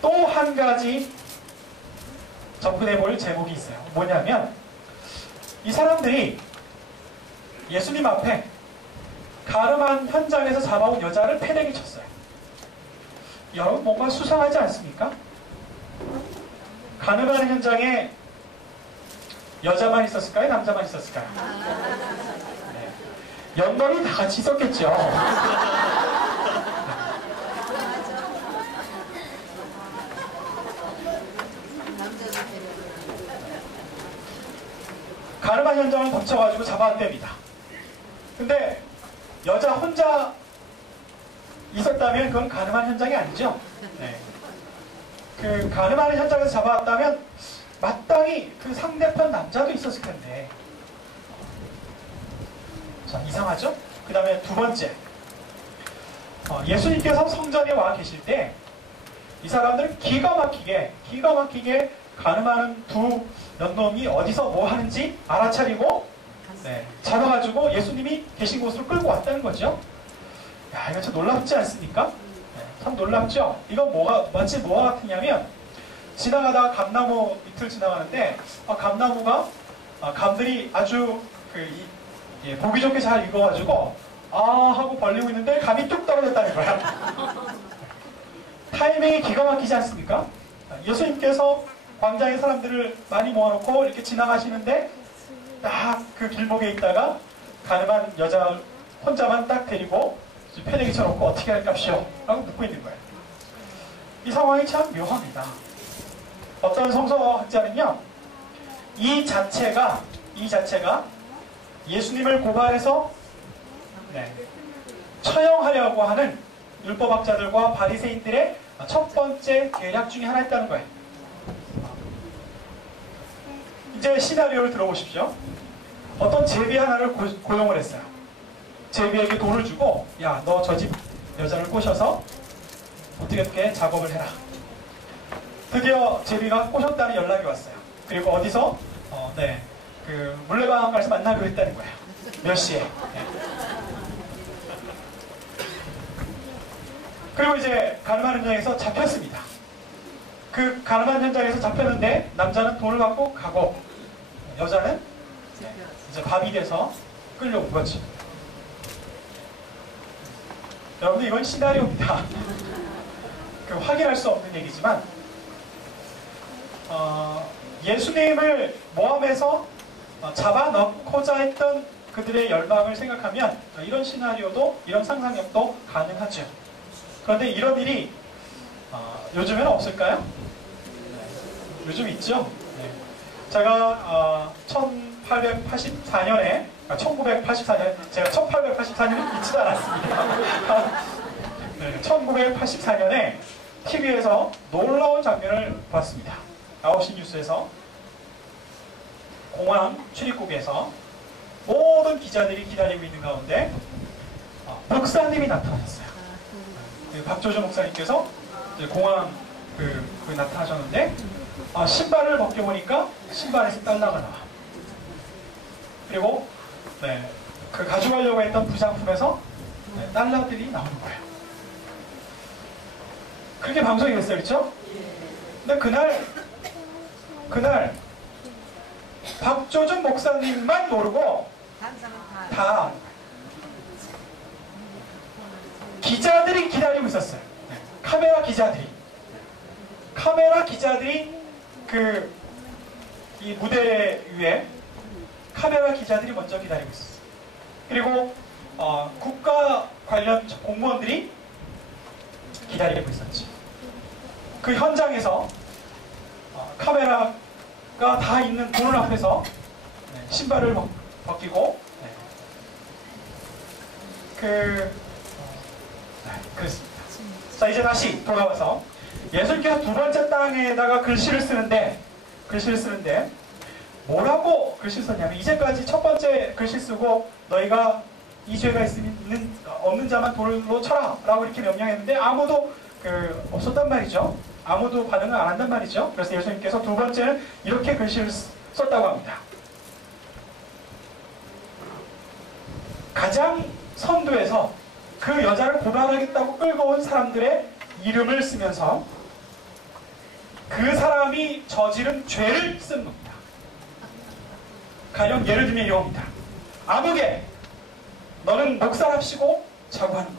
또 한 가지 접근해 볼 제목이 있어요. 뭐냐면 이 사람들이 예수님 앞에 가늠한 현장에서 잡아온 여자를 패대기 쳤어요. 여러분 뭔가 수상하지 않습니까? 가늠하는 현장에 여자만 있었을까요? 남자만 있었을까요? 네. 연관이 다 같이 있었겠죠. 가늠한 현장을 덮쳐가지고 잡아왔답니다. 근데 여자 혼자 있었다면 그건 가늠한 현장이 아니죠. 네. 그 가늠하는 현장에서 잡아왔다면 마땅히 그 상대편 남자도 있었을 텐데. 자, 이상하죠? 그 다음에 두 번째, 예수님께서 성전에 와 계실 때 이 사람들은 기가 막히게 가늠하는 두 연놈이 어디서 뭐 하는지 알아차리고 잡아가지고 예수님이 계신 곳으로 끌고 왔다는 거죠. 야, 이거 참 놀랍지 않습니까? 네, 참 놀랍죠? 이건 마치 뭐가 같으냐면, 지나가다가 감나무 밑을 지나가는데 감나무가 감들이 아주 보기 좋게 잘 익어가지고 하고 벌리고 있는데 감이 뚝 떨어졌다는 거야. 타이밍이 기가 막히지 않습니까? 예수님께서 광장에 사람들을 많이 모아놓고 이렇게 지나가시는데 딱 그 길목에 있다가 가늠한 여자 혼자만 딱 데리고 패대기 쳐놓고 어떻게 할값이오? 라고 묻고 있는 거예요. 이 상황이 참 묘합니다. 어떤 성서학자는요, 이 자체가 예수님을 고발해서 처형하려고 하는 율법학자들과 바리새인들의 첫 번째 계략 중에 하나였다는 거예요. 이제 시나리오를 들어보십시오. 어떤 제비 하나를 고용을 했어요. 제비에게 돈을 주고, 야, 너 저 집 여자를 꼬셔서 어떻게 작업을 해라. 드디어 제비가 꼬셨다는 연락이 왔어요. 그리고 어디서? 그 물레방아에서 만나기로 했다는 거예요. 몇 시에. 그리고 이제 가늠하는 현장에서 잡혔습니다. 그 가늠하는 현장에서 잡혔는데 남자는 돈을 받고 가고 여자는 이제 밥이 돼서 끌려온 거지. 여러분들, 이건 시나리오입니다. 확인할 수 없는 얘기지만 예수님을 모함해서 잡아넣고자 했던 그들의 열망을 생각하면 이런 시나리오도, 이런 상상력도 가능하죠. 그런데 이런 일이 요즘에는 없을까요? 요즘 있죠. 제가 1984년에 제가 1884년에 있지도 않았습니다. 1984년에 TV에서 놀라운 장면을 봤습니다. 9시 뉴스에서 공항 출입국에서 모든 기자들이 기다리고 있는 가운데 목사님이 나타났어요. 박조준 목사님께서 공항 나타나셨는데 신발을 벗겨보니까 신발에서 달러가 나와. 그리고 그 가져가려고 했던 부장품에서 달러들이 나오는 거예요. 그렇게 방송이 됐어요. 그렇죠? 근데 그날 박조준 목사님만 모르고 다 기자들이 기다리고 있었어요. 카메라 기자들이 이 무대 위에 카메라 기자들이 먼저 기다리고 있었어요. 그리고 국가 관련 공무원들이 기다리고 있었지. 그 현장에서 카메라가 다 있는 보는 앞에서 신발을 벗기고 그랬습니다. 자, 이제 다시 돌아와서 예수님께서 두 번째 땅에다가 글씨를 쓰는데 뭐라고 글씨 썼냐면, 이제까지 첫 번째 글씨 쓰고 너희가 이 죄가 없는 자만 돌로 쳐라 라고 이렇게 명령했는데 아무도 없었단 말이죠. 아무도 반응을 안 한단 말이죠. 그래서 예수님께서 두 번째는 이렇게 글씨를 썼다고 합니다. 가장 선두에서 그 여자를 고발하겠다고 끌고 온 사람들의 이름을 쓰면서 그 사람이 저지른 죄를 쓰는 겁니다. 가령 예를 들면 이겁니다. 아무개, 너는 목살합시고 자고 하는 거야.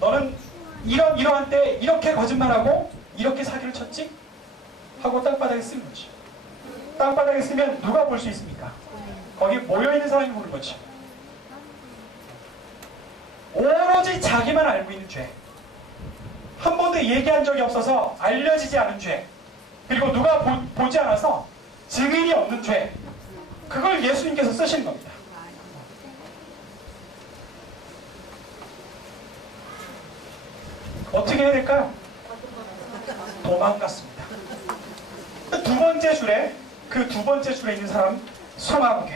너는 이러한 때 이렇게 거짓말하고 이렇게 사기를 쳤지? 하고 땅바닥에 쓰는 거지. 땅바닥에 쓰면 누가 볼 수 있습니까? 거기 모여있는 사람이 보는 거지. 오로지 자기만 알고 있는 죄, 한 번도 얘기한 적이 없어서 알려지지 않은 죄, 그리고 누가 보지 않아서 증인이 없는 죄, 그걸 예수님께서 쓰시는 겁니다. 어떻게 해야 될까요? 도망갔습니다. 두 번째 줄에, 그 두 번째 줄에 있는 사람 송아무개,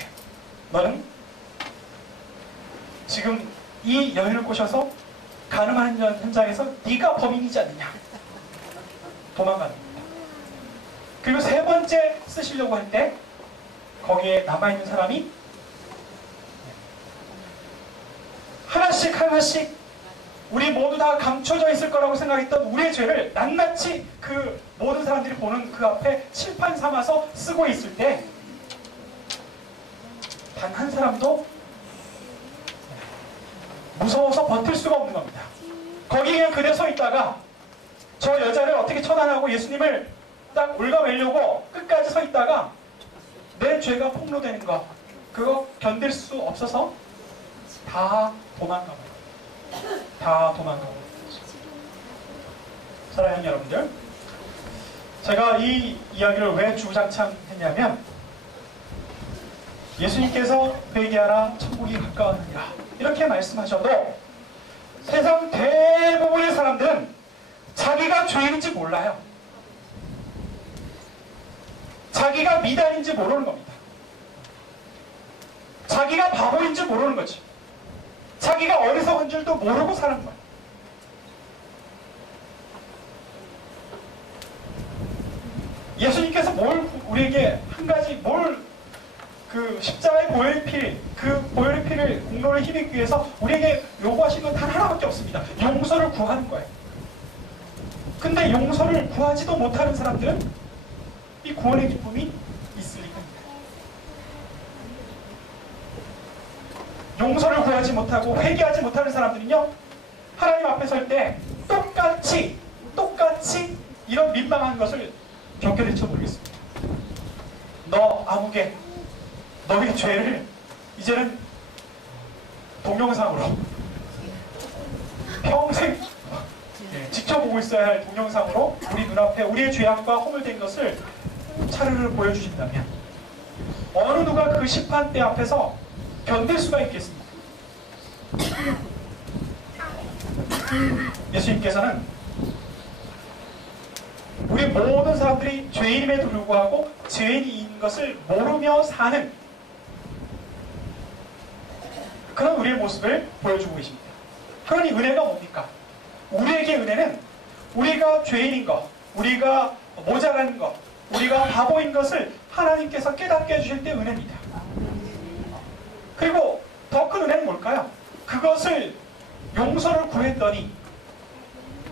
너는 지금 이 여인을 꼬셔서 가늠하는 현장에서 네가 범인이지 않느냐. 도망갑니다. 그리고 세 번째 쓰시려고 할 때 거기에 남아있는 사람이 하나씩 하나씩 우리 모두 다 감춰져 있을 거라고 생각했던 우리의 죄를 낱낱이 그 모든 사람들이 보는 그 앞에 칠판 삼아서 쓰고 있을 때 단 한 사람도 무서워서 버틸 수가 없는 겁니다. 거기에 그냥 그대로 서 있다가 저 여자를 어떻게 처단하고 예수님을 딱 올가매려고 끝까지 서 있다가 내 죄가 폭로되는 거, 그거 견딜 수 없어서 다 도망가버려요. 다 도망가버려요. 사랑하는 여러분들, 제가 이 이야기를 왜 주장창 했냐면 예수님께서 회개하라 천국이 가까웠느니라 이렇게 말씀하셔도 세상 대부분의 사람들은 자기가 죄인인지 몰라요. 자기가 미달인지 모르는 겁니다. 자기가 바보인지 모르는 거지. 자기가 어리석은 줄도 모르고 사는 거예요. 예수님께서 우리에게 한 가지 그 십자가의 보혈의 피, 그 보혈의 피를 공로를 힘입기 위해서 우리에게 요구하신 건 단 하나밖에 없습니다. 용서를 구하는 거예요. 근데 용서를 구하지도 못하는 사람들은 이 구원의 기쁨이 있을 리가 없습니다. 용서를 구하지 못하고 회개하지 못하는 사람들은요, 하나님 앞에 설 때 똑같이 이런 민망한 것을 겪게될지 모르겠습니다. 너 아무개, 너의 죄를 이제는 동영상으로 평생 지켜보고 있어야 할 동영상으로 우리 눈앞에 우리의 죄악과 허물된 것을 차르르 보여주신다면 어느 누가 그 심판대 앞에서 견딜 수가 있겠습니까? 예수님께서는 우리 모든 사람들이 죄인임에도 불구하고 죄인인 것을 모르며 사는 그런 우리의 모습을 보여주고 계십니다. 그러니 은혜가 뭡니까? 우리에게 은혜는 우리가 죄인인 것, 우리가 모자라는 것, 우리가 바보인 것을 하나님께서 깨닫게 해주실 때 은혜입니다. 그리고 더 큰 은혜는 뭘까요? 그것을 용서를 구했더니,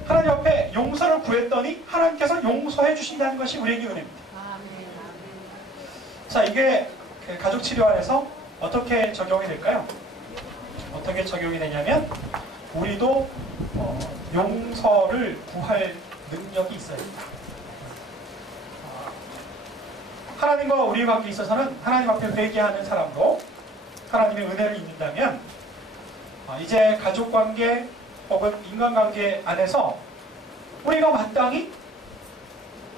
하나님 앞에 용서를 구했더니 하나님께서 용서해 주신다는 것이 우리에게 은혜입니다. 자, 이게 가족 치료 안에서 어떻게 적용이 될까요? 어떻게 적용이 되냐면 우리도 용서를 구할 능력이 있어야 됩니다. 하나님과 우리 관계에 있어서는 하나님 앞에 회개하는 사람도 하나님의 은혜를 입는다면 이제 가족관계 혹은 인간관계 안에서 우리가 마땅히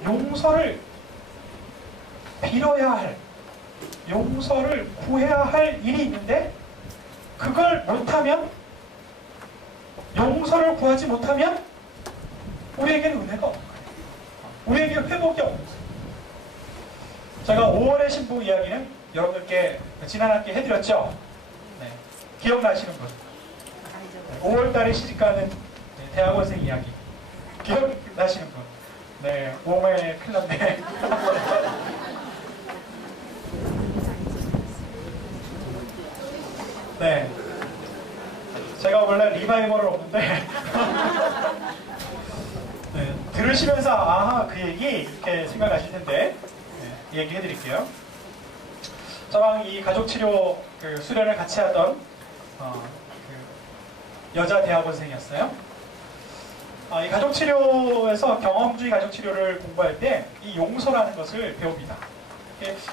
용서를 빌어야 할, 용서를 구해야 할 일이 있는데 그걸 못하면, 용서를 구하지 못하면 우리에게는 은혜가 없는 거예요. 우리에게 회복이 없는 거예요. 제가 5월의 신부 이야기는 여러분들께 지난 학기에 해드렸죠. 네. 기억나시는 분? 5월달에 시집가는 대학원생 이야기 기억나시는 분? 네, 몸에 큰일 났네. 네, 제가 원래 리바이벌을 없는데 네, 들으시면서 아하 그 얘기 이렇게 생각하실 텐데 얘기해 드릴게요. 저랑 이 가족치료 그 수련을 같이 하던 그 여자 대학원생이었어요. 이 가족치료에서 경험주의 가족치료를 공부할 때 이 용서라는 것을 배웁니다.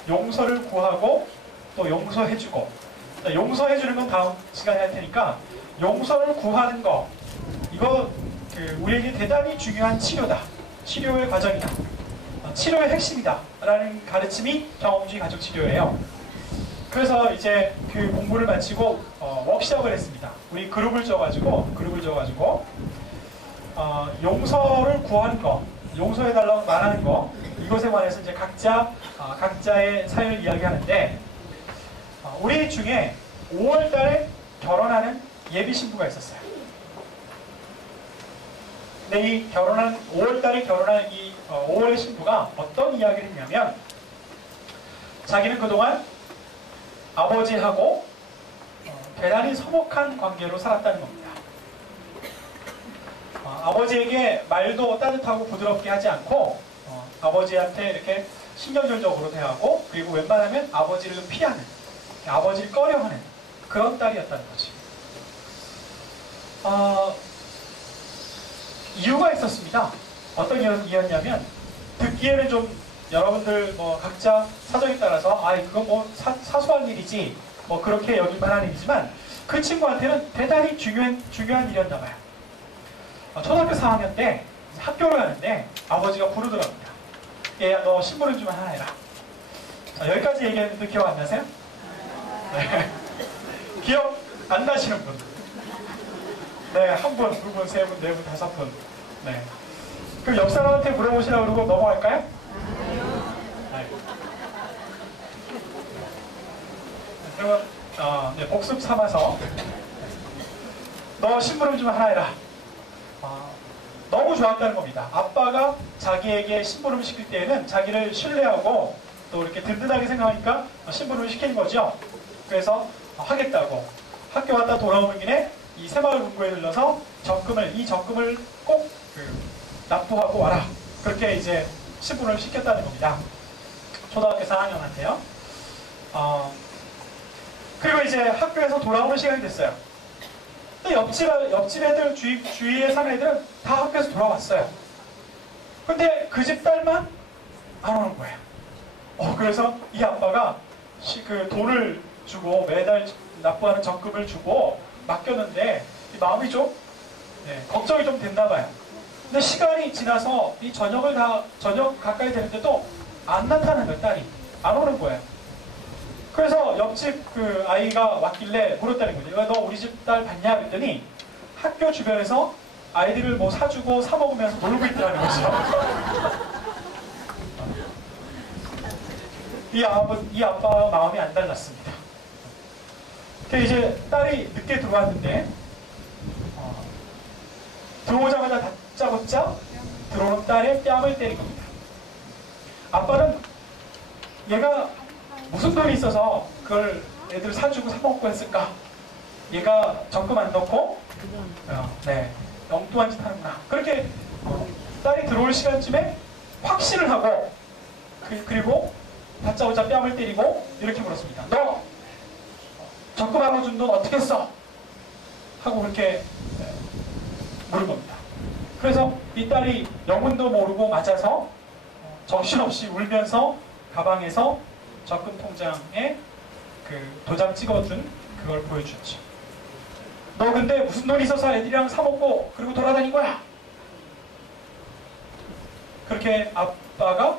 용서를 구하고 또 용서해주고, 용서해주는 건 다음 시간에 할 테니까 용서를 구하는 거, 이거 우리에게 대단히 중요한 치료다. 치료의 과정이다. 치료의 핵심이다. 라는 가르침이 경험주의 가족치료예요. 그래서 이제 그 공부를 마치고 워크숍을 했습니다. 우리 그룹을 지어가지고 용서를 구하는 거, 용서해달라고 말하는 거, 이것에 관해서 이제 각자의 사연을 이야기하는데, 우리 중에 5월달에 결혼하는 예비 신부가 있었어요. 근데 이 5월달에 결혼한 이 5월의 신부가 어떤 이야기를 했냐면, 자기는 그동안 아버지하고 대단히 서먹한 관계로 살았다는 겁니다. 아버지에게 말도 따뜻하고 부드럽게 하지 않고 아버지한테 이렇게 신경질적으로 대하고, 그리고 웬만하면 아버지를 피하는, 아버지를 꺼려하는 그런 딸이었다는 거지. 이유가 있었습니다. 어떤 이유였냐면, 듣기에는 좀 여러분들 뭐 각자 사정에 따라서 그건 뭐 사소한 일이지 뭐 그렇게 여길 만한 일이지만, 그 친구한테는 대단히 중요한 일이었나 봐요. 초등학교 4학년 때 학교를 가는데 아버지가 부르더랍니다. 얘야, 너 심부름 좀 하나 해라. 자, 여기까지 얘기했는데 기억 안 나세요? 네. 기억 안 나시는 분? 네, 한 분, 두 분, 세 분, 네 분, 다섯 분. 네. 그럼 옆 사람한테 물어보시라고 그러고 넘어갈까요? 네. 그러면 복습 삼아서 너 심부름 좀 하나 해라. 너무 좋았다는 겁니다. 아빠가 자기에게 심부름을 시킬 때에는 자기를 신뢰하고 또 이렇게 든든하게 생각하니까 심부름을 시키는 거죠. 그래서 하겠다고 학교 갔다 돌아오는 길에 이 새마을 문고에 들러서 이 적금을 꼭 납부하고 와라. 그렇게 이제 심부름을 시켰다는 겁니다. 초등학교 4학년한테요. 그리고 이제 학교에서 돌아오는 시간이 됐어요. 근데 옆집 애들, 주위에 사는 애들은 다 학교에서 돌아왔어요. 근데 그 집 딸만 안 오는 거예요. 그래서 이 아빠가 그 돈을 주고 매달 납부하는 적금을 주고 맡겼는데 이 마음이 좀 걱정이 좀 됐나 봐요. 근데 시간이 지나서 이 저녁 가까이 되는데도 안 나타나는 거예요. 딸이 안 오는 거예요. 그래서 옆집 그 아이가 왔길래 물었다는 거죠. 너 우리 집 딸 봤냐? 그랬더니 학교 주변에서 아이들을 뭐 사주고 사먹으면서 놀고 있다는 거죠. 이 아빠 마음이 안 달랐습니다. 그래서 이제 딸이 늦게 들어왔는데 들어오자마자 다짜고짜 들어오는 딸의 뺨을 때린 겁니다. 아빠는 얘가 무슨 돈이 있어서 그걸 애들 사주고 사먹고 했을까? 얘가 적금 안 넣고 엉뚱한 짓 하는구나. 그렇게 딸이 들어올 시간쯤에 확신을 하고 그리고 다짜고짜 뺨을 때리고 이렇게 물었습니다. 너 적금 안 넣어준 돈 어떻게 써? 하고 그렇게 물은 겁니다. 그래서 이 딸이 영문도 모르고 맞아서 정신없이 울면서 가방에서 적금 통장에 그 도장 찍어준 그걸 보여주지. 너 근데 무슨 돈이 있어서 애들이랑 사먹고 그리고 돌아다닌 거야? 그렇게 아빠가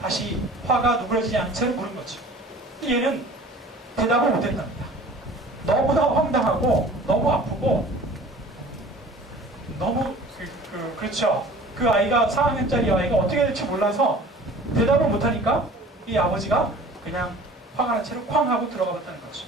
다시 화가 누그러지지 않은 채로 물은 거죠. 얘는 대답을 못했답니다. 너무나 황당하고 너무 아프고 너무 그렇죠. 그 아이가 4학년짜리 아이가 어떻게 될지 몰라서 대답을 못하니까 이 아버지가 그냥 화가 난 채로 쾅 하고 들어가 봤다는 거죠.